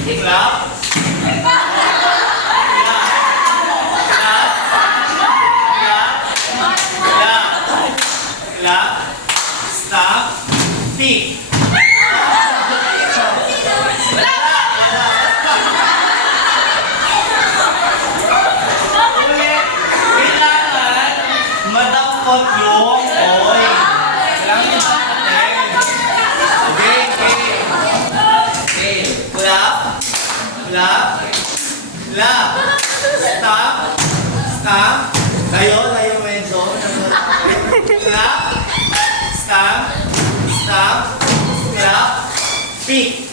Clap. Clap. Stop. Pick. Kailangan madampot yung oy. Kailangan okay, okay. Okay. Clap. Clap. Clap. Stop. Stop. Layo, layo medyo. Clap. Stop. Stop. Clap. Pick.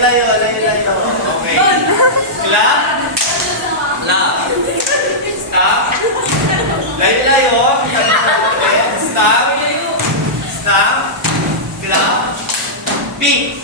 Layo. Okay. Clap. Clap. Stop. Layo. Stop. Stop. Clap. Pick.